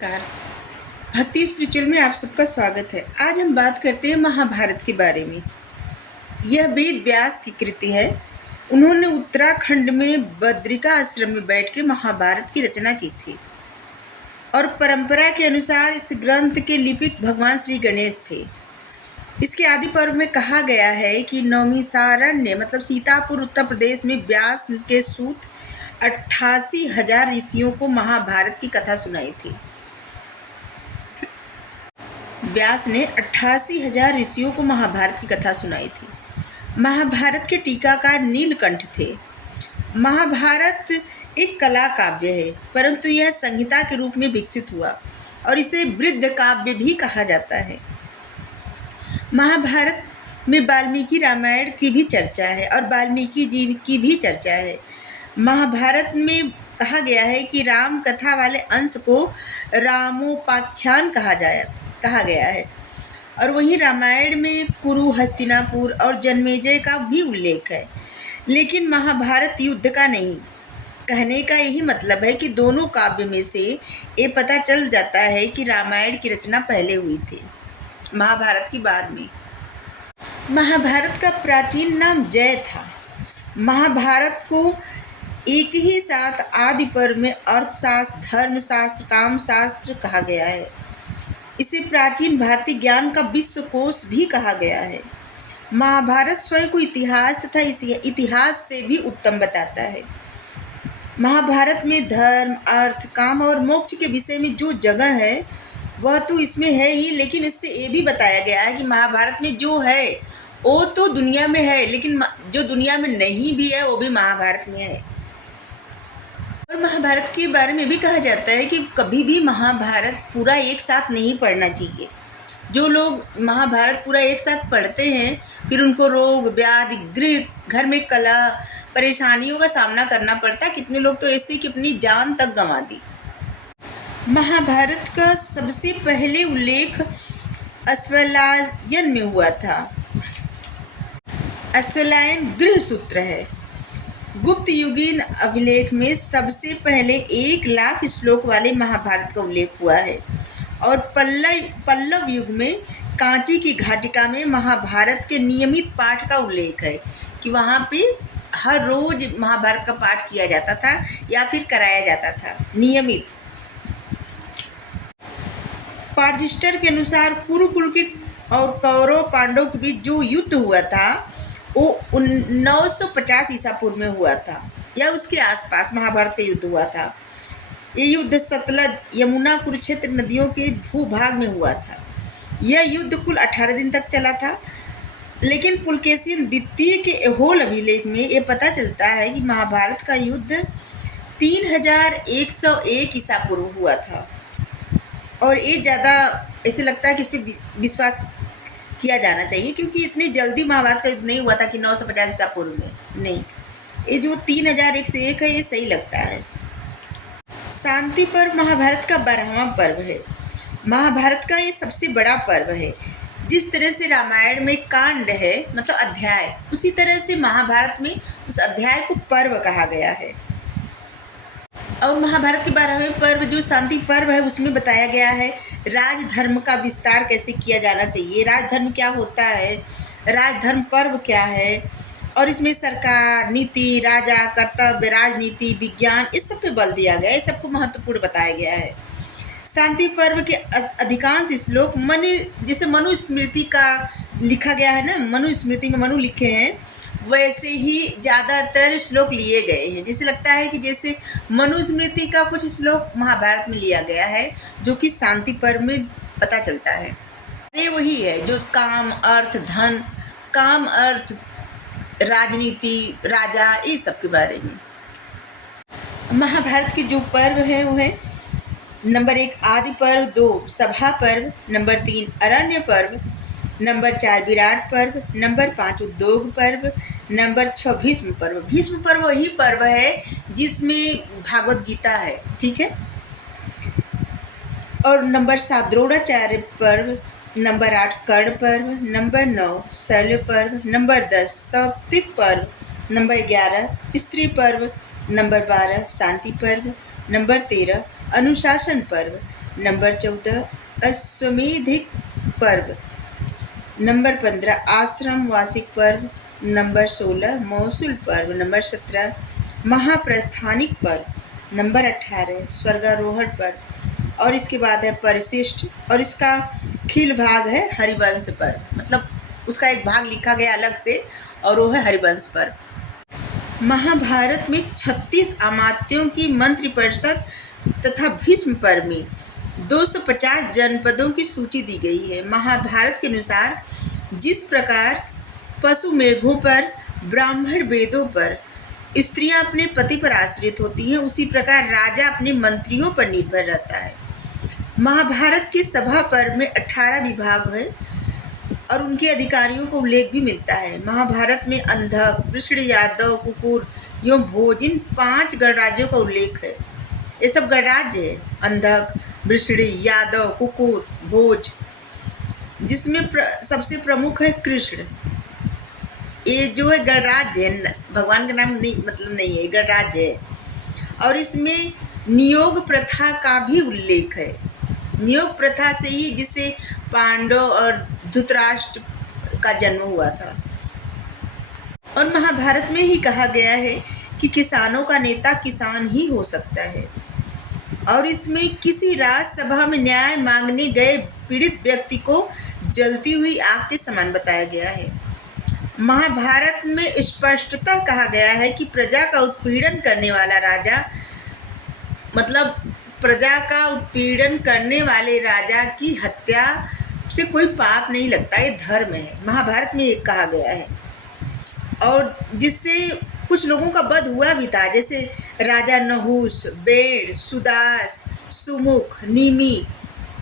नमस्कार। भक्ति स्पिरिचुअल में आप सबका स्वागत है। आज हम बात करते हैं महाभारत के बारे में। यह वेद व्यास की कृति है। उन्होंने उत्तराखंड में बद्रिका आश्रम में बैठ के महाभारत की रचना की थी और परंपरा के अनुसार इस ग्रंथ के लिपिक भगवान श्री गणेश थे। इसके आदि पर्व में कहा गया है कि नौमिसारण्य मतलब सीतापुर उत्तर प्रदेश में व्यास के सूत 88,000 ऋषियों को महाभारत की कथा सुनाई थी। व्यास ने 88,000 ऋषियों को महाभारत की कथा सुनाई थी। महाभारत के टीकाकार नीलकंठ थे। महाभारत एक कला काव्य है, परंतु यह संहिता के रूप में विकसित हुआ और इसे वृद्ध काव्य भी कहा जाता है। महाभारत में वाल्मीकि रामायण की भी चर्चा है और वाल्मीकि जी की भी चर्चा है। महाभारत में कहा गया है कि राम कथा वाले अंश को रामोपाख्यान कहा गया है और वहीं रामायण में कुरु, हस्तिनापुर और जन्मेजय का भी उल्लेख है, लेकिन महाभारत युद्ध का नहीं। कहने का यही मतलब है कि दोनों काव्य में से ये पता चल जाता है कि रामायण की रचना पहले हुई थी, महाभारत की बाद में। महाभारत का प्राचीन नाम जय था। महाभारत को एक ही साथ आदि पर्व में अर्थशास्त्र, धर्मशास्त्र, कामशास्त्र कहा गया है। इसे प्राचीन भारतीय ज्ञान का विश्वकोश भी कहा गया है। महाभारत स्वयं को इतिहास तथा इतिहास से भी उत्तम बताता है। महाभारत में धर्म, अर्थ, काम और मोक्ष के विषय में जो जगह है वह तो इसमें है ही, लेकिन इससे ये भी बताया गया है कि महाभारत में जो है वो तो दुनिया में है, लेकिन जो दुनिया में नहीं भी है वो भी महाभारत में है। और महाभारत के बारे में भी कहा जाता है कि कभी भी महाभारत पूरा एक साथ नहीं पढ़ना चाहिए। जो लोग महाभारत पूरा एक साथ पढ़ते हैं फिर उनको रोग, व्याधि, गृह, घर में कलह, परेशानियों का सामना करना पड़ता। कितने लोग तो ऐसे कि अपनी जान तक गंवा दी। महाभारत का सबसे पहले उल्लेख अश्वलायन में हुआ था। अश्वलायन गृह सूत्र है। गुप्त युगीन अभिलेख में सबसे पहले 1,00,000 श्लोक वाले महाभारत का उल्लेख हुआ है और पल्लव युग में कांची की घाटिका में महाभारत के नियमित पाठ का उल्लेख है कि वहाँ पे हर रोज महाभारत का पाठ किया जाता था या फिर कराया जाता था नियमित। पारजिस्टर के अनुसार कुरुकुल के और कौरव पांडव के बीच जो युद्ध हुआ था वो 950 ईसा पूर्व में हुआ था या उसके आसपास महाभारत का युद्ध हुआ था। ये युद्ध सतलज, यमुना, कुरुक्षेत्र नदियों के भूभाग में हुआ था। यह युद्ध कुल 18 दिन तक चला था, लेकिन पुलकेशिन द्वितीय के ऐहोल अभिलेख में ये पता चलता है कि महाभारत का युद्ध 3101 ईसा पूर्व हुआ था। और ये ज़्यादा ऐसे लगता है कि इस पर विश्वास किया जाना चाहिए, क्योंकि इतनी जल्दी महाभारत का युद्ध नहीं हुआ था कि 950 ईसा पूर्व में। नहीं, ये जो 3101 है ये सही लगता है। शांति पर्व महाभारत का 12वां पर्व है। महाभारत का ये सबसे बड़ा पर्व है। जिस तरह से रामायण में कांड है मतलब अध्याय, उसी तरह से महाभारत में उस अध्याय को पर्व कहा गया है। और महाभारत के 12वें पर्व जो शांति पर्व है उसमें बताया गया है राजधर्म का विस्तार कैसे किया जाना चाहिए, राजधर्म क्या होता है, राजधर्म पर्व क्या है, और इसमें सरकार, नीति, राजा, कर्तव्य, राजनीति, विज्ञान, इस सब पे बल दिया गया है। इस सबको महत्वपूर्ण बताया गया है। शांति पर्व के अधिकांश श्लोक जैसे मनुस्मृति का लिखा गया है ना, मनुस्मृति में मनु लिखे हैं, वैसे ही ज़्यादातर श्लोक लिए गए हैं। जैसे लगता है कि जैसे मनुस्मृति का कुछ श्लोक महाभारत में लिया गया है, जो कि शांति पर्व में पता चलता है। ये वही है जो काम, अर्थ, धन, काम, अर्थ, राजनीति, राजा, ये सब के बारे में। महाभारत के जो पर्व है वो है नंबर 1 आदि पर्व, 2 सभा पर्व, नंबर 3 अरण्य पर्व, नंबर 4 विराट पर्व, नंबर 5 उद्योग पर्व, नंबर 6 भीष्म पर्व। भीष्म पर्व वही पर्व है जिसमें भागवत गीता है, ठीक है। और नंबर 7 द्रोणाचार्य पर्व, नंबर 8 कर्ण पर्व, नंबर 9 शल्य पर्व, नंबर 10 सात्विक पर्व, नंबर 11 स्त्री पर्व, नंबर 12 शांति पर्व, नंबर 13 अनुशासन पर्व, नंबर 14 अश्वमेधिक पर्व, नंबर 15 आश्रम वार्षिक पर्व, नंबर 16 मौसूल पर्व, नंबर 17 महाप्रस्थानिक पर्व, नंबर 18 स्वर्गारोहण पर्व, और इसके बाद है परिशिष्ट, और इसका खिल भाग है हरिवंश पर्व, मतलब उसका एक भाग लिखा गया अलग से और वो है हरिवंश पर्व। महाभारत में 36 अमात्यों की मंत्रिपरिषद तथा भीष्म पर्व में 250 जनपदों की सूची दी गई है। महाभारत के अनुसार जिस प्रकार पशु मेघों पर, ब्राह्मण वेदों पर, स्त्रियां अपने पति पर आश्रित होती हैं, उसी प्रकार राजा अपने मंत्रियों पर निर्भर रहता है। महाभारत के सभा पर्व में 18 विभाग है और उनके अधिकारियों को उल्लेख भी मिलता है। महाभारत में अंधक, वृषण, यादव, कुकुर एवं भोज, इन 5 गणराज्यों का उल्लेख है। ये सब गणराज्य है, अंधक, वृषण, यादव, कुकुर, भोज, जिसमें सबसे प्रमुख है कृष्ण। ये जो है गणराज्य है, भगवान का नाम नहीं, मतलब नहीं है, गणराज्य है। और इसमें नियोग प्रथा का भी उल्लेख है। नियोग प्रथा से ही जिससे पांडव और धृतराष्ट्र का जन्म हुआ था। और महाभारत में ही कहा गया है कि किसानों का नेता किसान ही हो सकता है। और इसमें किसी राज्यसभा में न्याय मांगने गए पीड़ित व्यक्ति को जलती हुई आग के समान बताया गया है। महाभारत में स्पष्टतः कहा गया है कि प्रजा का उत्पीड़न करने वाला राजा, मतलब प्रजा का उत्पीड़न करने वाले राजा की हत्या से कोई पाप नहीं लगता, ये धर्म है। महाभारत में एक कहा गया है, और जिससे कुछ लोगों का वध हुआ भी था, जैसे राजा नहुस, बेड़, सुदास, सुमुख, निमि,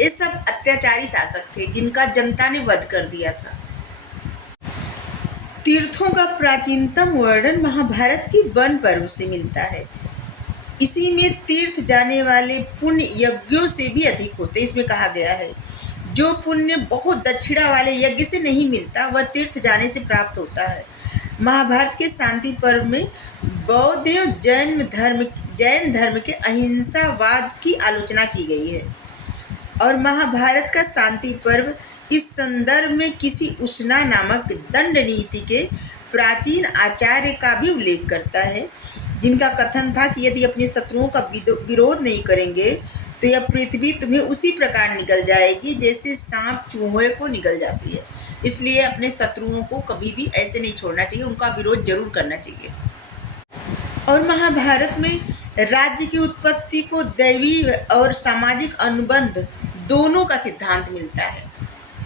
ये सब अत्याचारी शासक थे जिनका जनता ने वध कर दिया था। तीर्थों का प्राचीनतम वर्णन महाभारत की वन पर्व से मिलता है। इसी में तीर्थ जाने वाले पुण्य यज्ञों से भी अधिक होते, इसमें कहा गया है। जो पुण्य बहुत दक्षिणा वाले यज्ञ से नहीं मिलता, वह तीर्थ जाने से प्राप्त होता है। महाभारत के शांति पर्व में बौद्ध एवं जैन धर्म के अहिंसावाद की आलोचना की गई है। और महाभारत का शांति पर्व इस संदर्भ में किसी उष्णा नामक दंड नीति के प्राचीन आचार्य का भी उल्लेख करता है, जिनका कथन था कि यदि अपने शत्रुओं का विरोध नहीं करेंगे तो यह पृथ्वी तुम्हें उसी प्रकार निगल जाएगी जैसे सांप चूहे को निगल जाती है। इसलिए अपने शत्रुओं को कभी भी ऐसे नहीं छोड़ना चाहिए, उनका विरोध जरूर करना चाहिए। और महाभारत में राज्य की उत्पत्ति को दैवी और सामाजिक अनुबंध दोनों का सिद्धांत मिलता है।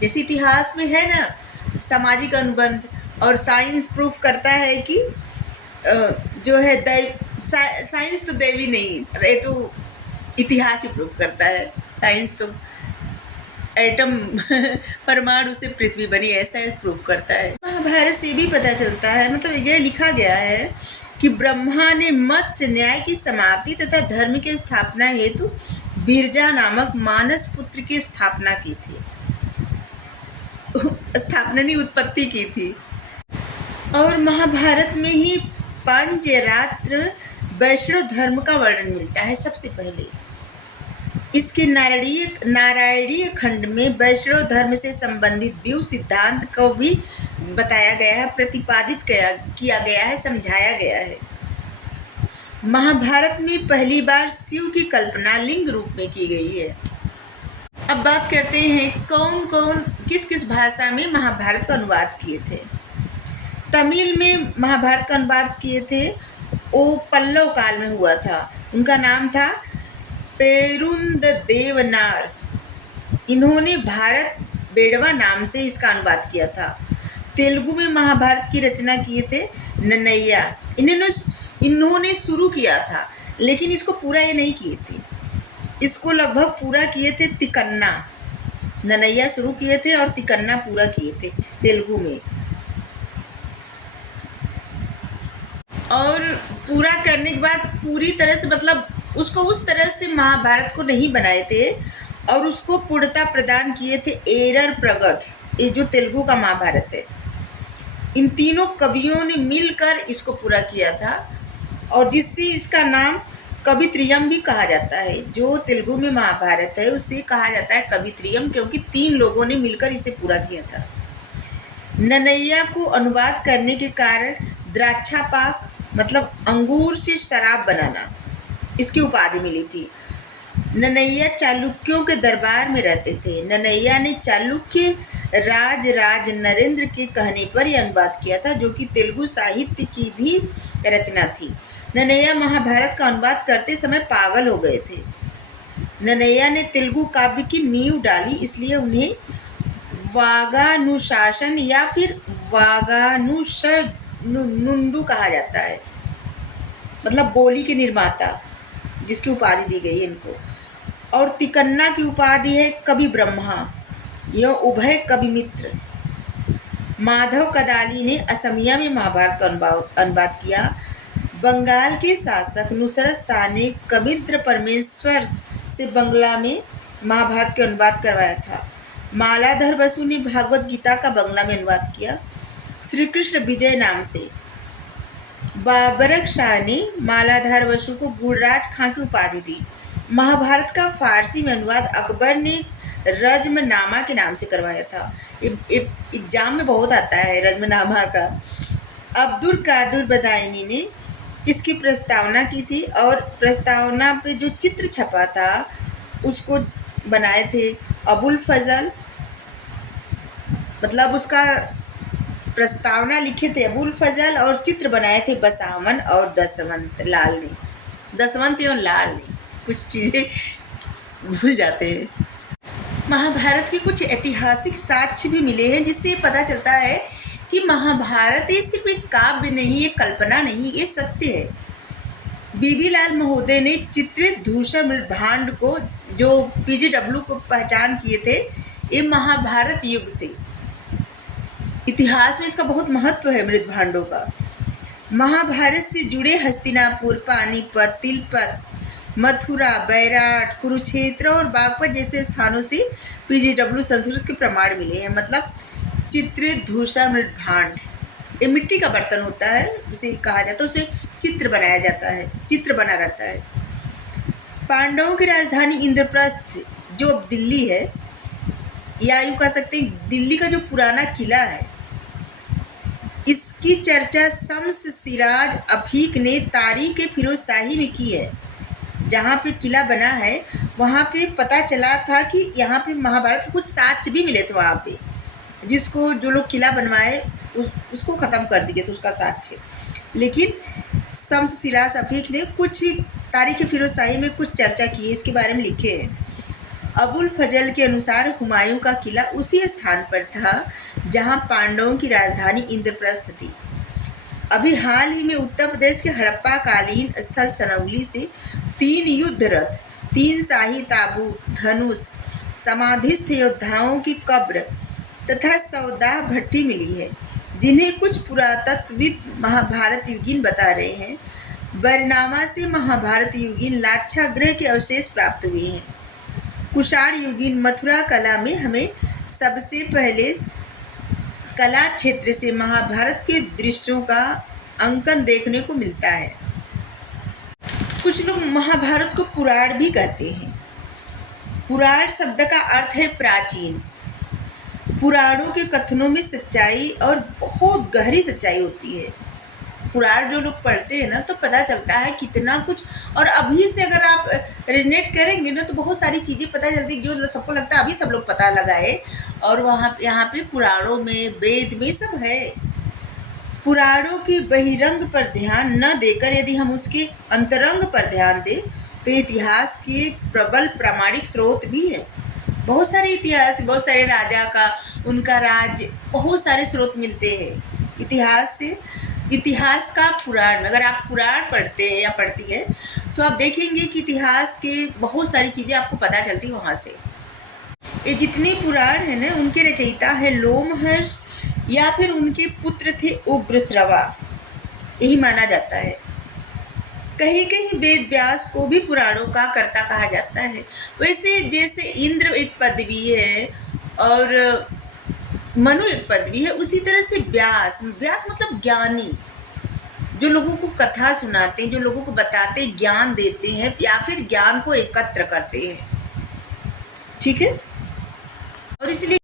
जैसे इतिहास में है ना सामाजिक अनुबंध, और साइंस प्रूफ करता है कि जो है साइंस तो दैवी नहीं, ये तो इतिहास ही प्रूफ करता है। साइंस तो एटम परमाणु से पृथ्वी बनी, ऐसा प्रूफ करता है। महाभारत से भी पता चलता है, मतलब यह लिखा गया है कि ब्रह्मा ने मत्स्य न्याय की समाप्ति तथा धर्म की स्थापना हेतु बिरजा नामक मानस पुत्र की स्थापना की थी। स्थापना नहीं, उत्पत्ति की थी। और महाभारत में ही पंचरात्र वैष्णव धर्म का वर्णन मिलता है सबसे पहले। इसके नारायणीय खंड में वैष्णव धर्म से संबंधित व्यूह सिद्धांत को भी बताया गया है, प्रतिपादित किया गया है, समझाया गया है। महाभारत में पहली बार शिव की कल्पना लिंग रूप में की गई है। अब बात करते हैं कौन किस किस भाषा में महाभारत का अनुवाद किए थे। तमिल में महाभारत का अनुवाद किए थे, वो पल्लव काल में हुआ था। उनका नाम था पेरुंददेवनार। इन्होंने भारत बेड़वा नाम से इसका अनुवाद किया था। तेलुगु में महाभारत की रचना किए थे नन्नैया। इन्होंने शुरू किया था, लेकिन इसको पूरा ये नहीं किए थे। इसको लगभग पूरा किए थे तिकन्ना। नन्नैया शुरू किए थे और तिकन्ना पूरा किए थे तेलुगु में। और पूरा करने के बाद पूरी तरह से, मतलब उसको उस तरह से महाभारत को नहीं बनाए थे, और उसको पूर्णता प्रदान किए थे एरर प्रगट, ये जो तेलुगु का महाभारत है। इन तीनों कवियों ने मिलकर इसको पूरा किया था, और जिससे इसका नाम कवित्रियम भी कहा जाता है। जो तेलुगु में महाभारत है उसे कहा जाता है कवित्रियम, क्योंकि 3 लोगों ने मिलकर इसे पूरा किया था। नन्नय्या को अनुवाद करने के कारण द्राक्षा पाक मतलब अंगूर से शराब बनाना, इसकी उपाधि मिली थी। नन्नय्या चालुक्यों के दरबार में रहते थे। नन्नय्या ने चालुक्य राज नरेंद्र के कहने पर यह अनुवाद किया था, जो कि तेलुगु साहित्य की भी रचना थी। नन्नय्या महाभारत का अनुवाद करते समय पागल हो गए थे। नन्नय्या ने तेलुगु काव्य की नींव डाली, इसलिए उन्हें वागानुशासन या फिर वागानुशनुंडू कहा जाता है, मतलब बोली के निर्माता, जिसकी उपाधि दी गई है इनको। और तिकन्ना की उपाधि है कवि ब्रह्मा, यह उभय कवि मित्र। माधव कदाली ने असमिया में महाभारत का अनुवाद किया। बंगाल के शासक नुसरत शाह ने कविंद्र परमेश्वर से बंगला में महाभारत का अनुवाद करवाया था। मालाधर बसु ने भागवत गीता का बंगला में अनुवाद किया श्री कृष्ण विजय नाम से। बाबरक शाह ने मालाधार बसु को गुलराज खां की उपाधि दी। महाभारत का फारसी में अनुवाद अकबर ने रज्मनामा के नाम से करवाया था। एग्जाम में बहुत आता है रज्मनामा का। अब्दुल कादिर बदायनी ने इसकी प्रस्तावना की थी और प्रस्तावना पे जो चित्र छपा था उसको बनाए थे अबुल फजल, मतलब उसका प्रस्तावना लिखे थे अबुल फजल और चित्र बनाए थे बसावन और दसवंत लाल ने। दसवंत और लाल ने, कुछ चीज़ें भूल जाते हैं। महाभारत के कुछ ऐतिहासिक साक्ष्य भी मिले हैं, जिससे पता चलता है कि महाभारत ये सिर्फ एक काव्य नहीं, ये कल्पना नहीं, ये सत्य है। बीबी लाल महोदय ने चित्रित धूसर मृदभांड को, जो PGW को पहचान किए थे, ये महाभारत युग से। इतिहास में इसका बहुत महत्व है मृदभांडों का। महाभारत से जुड़े हस्तिनापुर, पानीपत, तिलपत, मथुरा, बैराट, कुरुक्षेत्र और बागपत जैसे स्थानों से PGW संस्कृत के प्रमाण मिले हैं। मतलब चित्रित धूसर मृदभांड, ये मिट्टी का बर्तन होता है, उसे कहा जाता है, उसमें चित्र बनाया जाता है, चित्र बना रहता है। पांडवों की राजधानी इंद्रप्रस्थ जो अब दिल्ली है, या यूँ कह सकते हैं दिल्ली का जो पुराना किला है, इसकी चर्चा शम्स सिराज अफीक ने तारीख फिरोजशाही में की है। जहाँ पे किला बना है वहाँ पे पता चला था कि यहाँ पे महाभारत के कुछ साक्ष्य भी मिले थे वहाँ पे, जिसको जो लोग किला बनवाए उसको ख़त्म कर दिए थे उसका साक्ष्य। लेकिन शम्स सिराज अफीक ने कुछ तारीख फिरोजशाही में कुछ चर्चा की है, इसके बारे में लिखे हैं। अबुल फजल के अनुसार हुमायूं का किला उसी स्थान पर था जहां पांडवों की राजधानी इंद्रप्रस्थ थी। अभी हाल ही में उत्तर प्रदेश के हड़प्पा कालीन स्थल सनौली से 3 युद्ध रथ, 3 शाही ताबूत, धनुष, समाधिस्थ योद्धाओं की कब्र तथा 14 भट्टी मिली है, जिन्हें कुछ पुरातत्वविद महाभारत युगीन बता रहे हैं। बरनामा से महाभारत युगीन लाक्षागृह के अवशेष प्राप्त हुए हैं। कुषाण युगीन मथुरा कला में हमें सबसे पहले कला क्षेत्र से महाभारत के दृश्यों का अंकन देखने को मिलता है। कुछ लोग महाभारत को पुराण भी कहते हैं। पुराण शब्द का अर्थ है प्राचीन। पुराणों के कथनों में सच्चाई और बहुत गहरी सच्चाई होती है। पुराण जो लोग पढ़ते हैं ना तो पता चलता है कितना कुछ, और अभी से अगर आप रिलेट करेंगे ना तो बहुत सारी चीज़ें पता चलती है जो सबको लगता है अभी सब लोग पता लगाए, और वहाँ यहाँ पे पुराणों में, वेद में सब है। पुराणों के बहिरंग पर ध्यान न देकर यदि हम उसके अंतरंग पर ध्यान दें तो इतिहास के प्रबल प्रामाणिक स्रोत भी है। बहुत सारे इतिहास, बहुत सारे राजा का, उनका राज्य, बहुत सारे स्रोत मिलते हैं इतिहास से। इतिहास का पुराण, अगर आप पुराण पढ़ते हैं या पढ़ती है तो आप देखेंगे कि इतिहास के बहुत सारी चीज़ें आपको पता चलती हैं वहाँ से। ये जितने पुराण हैं ना उनके रचयिता है लोमहर्ष या फिर उनके पुत्र थे उग्रश्रवा, यही माना जाता है। कहीं कहीं वेद व्यास को भी पुराणों का कर्ता कहा जाता है। वैसे जैसे इंद्र एक पदवी है और मनु एक पदवी है, उसी तरह से व्यास मतलब ज्ञानी। जो लोगों को कथा सुनाते हैं, जो लोगों को बताते, ज्ञान देते हैं या फिर ज्ञान को एकत्र करते हैं। ठीक है।